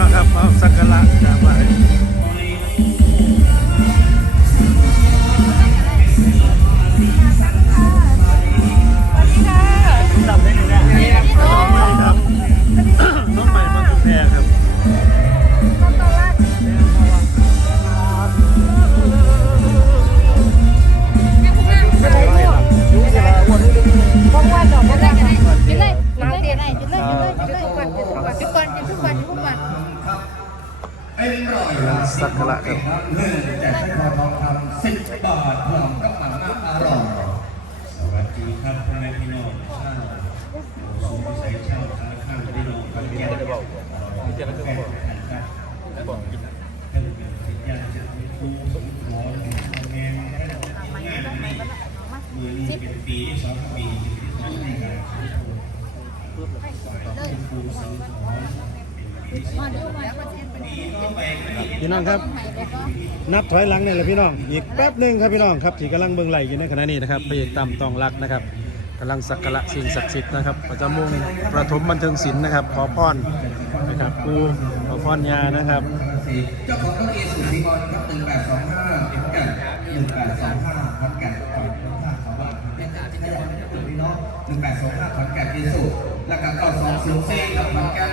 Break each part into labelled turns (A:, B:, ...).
A: น้องครับมาสักการะกราบ สักการะครับ
B: เงินแจกทองคำสิบบาทพร้อมกับมันน้ำอร่อยสวัสดีครับพ่อแม่พี่น้องชาวสูงสัยชาวค้าข้างพี่น้องกันเรียนได้บอกพี่จะไม่ต้องบอกครับอกกินท่านเป็นสิทธิ์ยาจะมีครูหมอแม่งานนี้มือนี้เป็นปีที่สองปีที่ทำงานครูสังขร
A: พี่น้องครับ นับถอยหลังเนี่ยแหละพี่น้อง อีกแป๊บหนึ่งครับพี่น้องครับที่กำลังเบิ่งไหลอยู่ในขณะนี้นะครับพระเอกตั้มตองรักนะครับกำลังสักการะสิ่งศักดิ์สิทธิ์นะครับประจำวงประถมบันเทิงศิลป์นะครับ ขอพรนะครับครูขอพรยานะครับ
B: เจ้าของรถเอสุสีบอลครับหนึ่งแปดสองห้าเป็นกันหนึ่งแปดสองห้าพันกันก่อนท่าเขาบ้านเป็นการที่ได้ไม่ได้เปิดพี่น้องหนึ่งแปดสองห้าพันกันเอสุแล้วก็เก้าสองศูนย์สี่กับพันกัน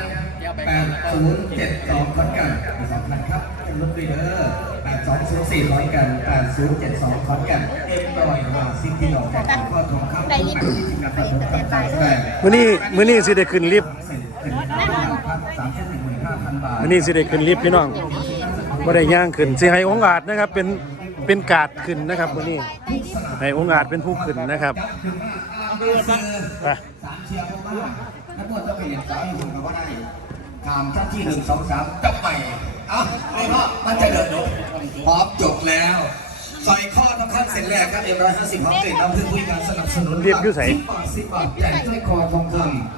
B: แปดศูนย์เจ็ดสองพันกันสองพันครับเป็นรถรีเดอร์แปดสองศูนย์สี่พันกันแปดศูนย์เจ็ดสองพันกันเอ็มร้อยมาซิพี่น้องแต่ก็ทองคำได้ยินกับผสมกับการแสดง
A: มื้อนี้มื้อนี้สิได้ขึ้นลิฟต์
B: เสร็จเป็นสามสิบหนึ่งหมื่นห้าพันบาท
A: มื้อนี้สิได้ขึ้นลิฟต์พี่น้องบ่ได้ย่างขึ้นสิให้องค์อาจนะครับเป็นเป็นกาดขึ้นนะครับมื้อนี้ให้องค์อาจเป็นผู้ขึ้นนะครับไป
B: สามเชียร์พวกบ้านนักบวชต้องเปลี่ยนสายอยู่กับว่าได้ ถามท่านที่หนึ่งสองสามจับใหม่เอ้าไม่พ่อมันจะเดินพร้อมจบแล้วใส่ข้อต้องขั้นเสร็จแรกครับเอ็มร้อยห้าสิบของเกรดน้ำพึ่งผู้การสนับสนุน
A: เรียบอยู่ไส
B: สิบบาทสิบบาทแจกสร้อยคอทองค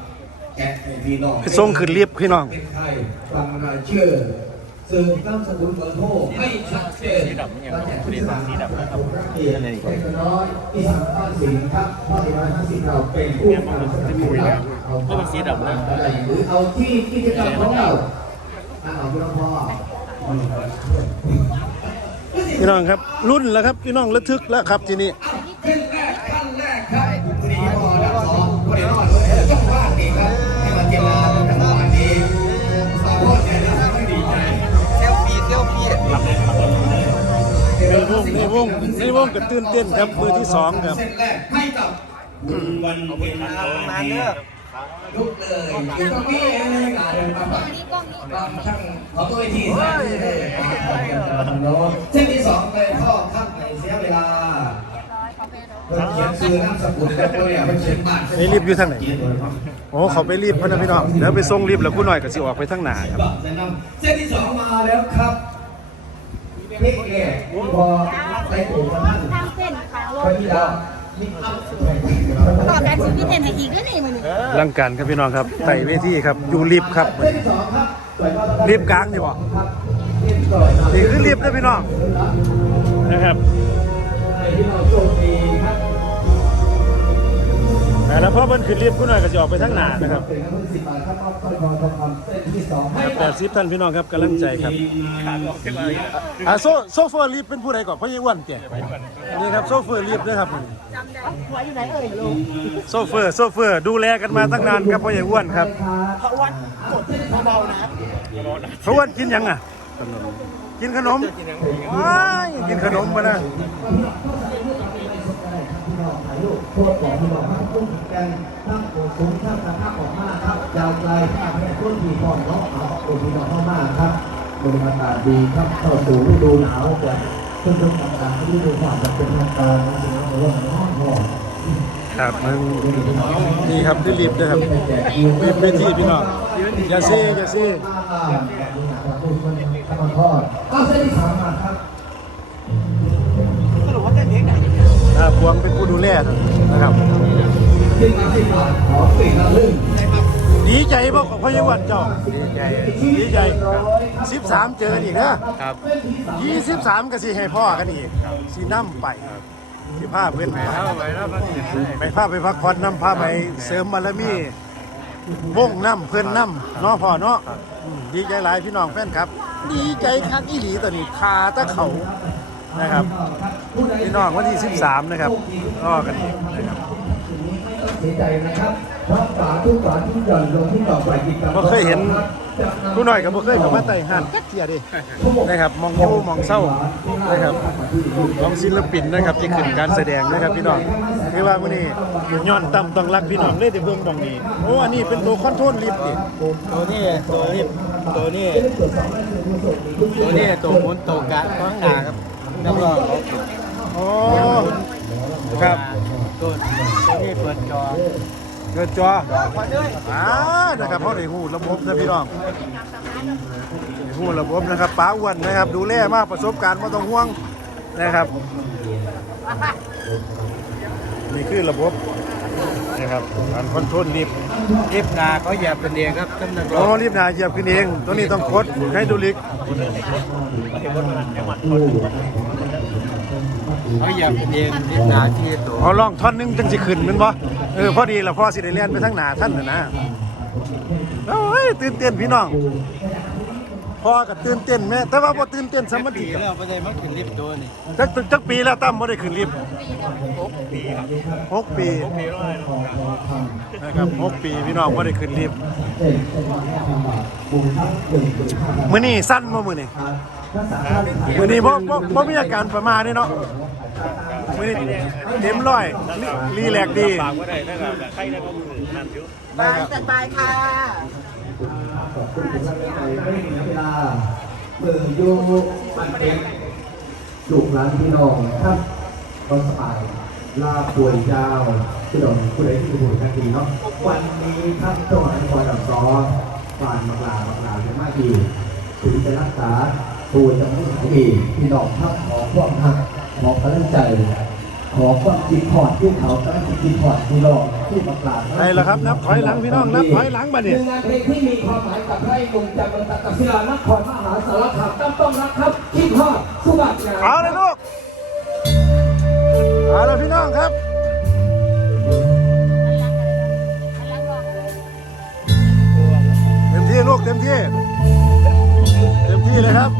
B: ำแจกให้พี่น้อง
A: ไปส่งขึ้นลิฟต์พี่น้อง
B: เป็นใครฟังรายชื่อ สื่อตั้งสกุลเบอร์โทรให้ชัดเจนตั้งแต่ที่สามสีดำนะครับเกียรติเล็กน้อยที่สามข้อสี่ครับข้อที่ร้อยห้าสิบเราเป็นผู้นำสนับสนุนเอาข้อสีดำนะหรือเอาที่กิจกรรมของเราอ่าเอาพี่น้องพ่อ
A: พี่น้องครับรุ่นแล้วครับพี่น้องระทึกแล้วครับทีนี้
B: วงในว
A: งในวงก็ตื่นเต้นครับมือที่สองครับ
B: เส้นแรกให้กับคุณวันเพ็ญนาดีลุกเลยอยู่ตรงนี้เองเลยนะเดินมาฝั่งตามช่างขอตัวไอทีเส้นที่สองเลยพ่อครับในเสียเวลาเพิ่นเขียนซื้อน้ำสกุลแล้วก็เนี่ยเพิ่นเขียนบ้าน
A: ไอ้รีบอยู่ทางไหน โอ้เขาไปรีบพะนะพี่น้องเดี๋ยวไปส่งรีบแล้วกูหน่อยก็สิออกไปทางหน้าครับ
B: เส้นที่สองมาแล้วครับ เพ่แก่พอไปถูกกับท่าน
C: ทางเส้นขางล
B: พองดีแล้วนี่อัพ
C: ต่อการชีวิตเห็นให้อีกแล้วนี่มันนี่
A: ร่างการครับพี่น้องครับไต่เวทีครับอยู่รีบครับ
B: เส้นสองครับ
A: ริบกลางนี่บ่
B: ครับเส้นก่อนครับ
A: นี่คือรีบนะพี่น้องนะครับ
B: ให้ที่เราโชคดี ครับ
A: แต่แล้วพอเพิ่นขึ้นรีบกูหน่อยก็สิออกไปทางหน้านะครับ
B: เป็นเงินสิบบาทครับมอบสร้อยคอทองคำเส้นที่สองให้
A: แปดสิบท่านพี่น้องครับกำลังใจครับอ่าโซโซเฟอร์รีบเป็นผู้ใดก่อนพ่อยี่อ้วนเตี่ยนี่ครับโซเฟอร์รีบด้วยครับ
C: หัวอยู่ไหนเอ่ยลูก
A: โซเฟอร์โซเฟอร์ดูแลกันมาตั้งนานครับพ่อยี่อ้วนครับ
C: เพราะวันกดเบาๆนะ
A: เพราะอ้วนกินหยังอะกินขนมว้ายกินขนมมานะ
B: พี่น้องถ่ายรูปโทษของพี่น้องทั้งตุ้งกันทั้งโอซุ้มทั้งกระทะออกมาครับยาวไกลข้าพเจ้ต้นผีก่อนเนาะเอาโอพี่น้องเข้ามาครับบรรยากาศดีครับเข้าสู่ฤดูหนาวจะขึ้นฤดูต่างๆฤดูหนาวจะเป็นทางการจริงๆแล้วมันร้อนร้อน
A: ครับมันนี่ครับที่รีบด้วยครับรีบไปที่พี่น้องอย่าซีอย่าซี
B: เอาเส้นที่สามมาครับ
A: อ่าพวงเป็นผู้ดูแลนะครับ
B: ขึ้นมาสิบบาทขอปีกละลึ่ง
A: ดีใจบ่ของพ่อยี่อ้วนเจ้าดีใจดีใจสิบสามเจอกันอีกนะครับยี่สิบสามก็สิให้พ่อกันอีกสิน้ำไปสิผ้าเพื่อนไปไปผ้าไปพักผ่อนน้ำผ้าไปเสริมบารมีวงน้ำเพื่อนน้ำเนาะพ่อเนาะอืมดีใจหลายพี่น้องแฟนครับ ดีใจคักอีหลีตัวนี้คาตะเขานะครับ พี่น้องวันที่ 13 นะครับรอกันอีกนะครับ
B: เสียใจนะครับเพราะฝาทุกฝาทุกหย่อนลงที่ต่อไปกิจกรรม
A: บ่เคยเห็นผู้น้อยกับบ่เคยเข้ามาไต่ห้านกัดเทียเดินะครับมองอยู่มองเศร้านะครับของศิลปินนะครับที่ขึ้นการแสดงนะครับพี่น้องคือว่ามื้อนี้ย้อนต่ำต้องรักพี่น้องเลยได้เบิ่งบ่งนี้โอ้อันนี้เป็นตัวคอนโทรลลิฟต์ดิ
D: ตัวนี้ตัวนี้ตัวนี้ตัวนี้ตัวหมุนตัวกะข้างหน้าครับนักร้องเขาเก็บ
A: อ๋อครับ
D: ตัวตัวนี้เปิดจอ
A: เกิดจออ่านะครับเพราะได้ฮู้ระบบนะพี่น้องได้ฮู้ระบบนะครับป้าอ้วนนะครับ ดูแลมากประสบการณ์บ่ต้องห่วงนะครับนี่คือระบบนะครับการคอนโทรลลิฟต์
D: ลิฟต์หน้าเขาเหยียบเป็นเองครับท่านนักร้
A: โอ้
D: อง
A: ลิฟต์หนาเหยียบขึ้นเองตัวนี้ต้องกดให้ดูลิก
D: เขาเหยียบเป็นเองลิฟต์หน้าที่ตัว
A: เอาล่องท่อนหนึงจังสิขึ้นแมันบ่เออพอดีละพอสิได้เลียนไปทางหน้าท่านน่ะนะโอ้ยตื่นเต้นพี่น้องพอกับตื่นเต้นแม่แต่ว่าบ่ตื่นเต้นสมั
D: ปี
A: ติ
D: แล้วไม่ได้มาขึ้นลิฟต์ตัวนี้
A: จักจักปีแล้วตั้มบ่ได้ขึ้นลิฟต์หกปีนะครับหกปีพี่น้องบ่ได้ขึ้นลิฟต์มื้อนี้สั้นบ่มื้อนี้ มื้อนี้บ่บ่บ่มีอาการประมาทนี่เนาะมื้อนี้เต็มร้อยรีแลกซ์ดี
C: บายสบายค่ะ
B: เวลาเมื่อโยมันเป็นลูกหลานพี่น้องครับก็สบายลาป่วยยาวพี่น้องผู้ใดที่ป่วยทันทีเนาะวันนี้ครับจังหวัดนครปฐมฝ่านบักลาบักลาจะมาดีถึงจะรักษา ตัวจะไม่หายดีพี่น้องครับขอความหักขอกำลังใจ ขอความจิตถอดที่เขาตั้งจิตถอดที่รอที่บักลา
A: ได้แล้วครับนับถอยหลังพี่น้องนับถอยหลังบัด
B: ห
A: นี้
B: นึ่งงานเพลงที่มีความหมายกับพระเอกหนุ่มจากบรรดาศิลานครมหาสารคามต้องต้องรักครับคิดฮอดสุบัติงาน
A: เอาเลยลูกเอาเลยพี่น้องครับเต็มที่ลูกเต็มที่เต็มที่เลยครับ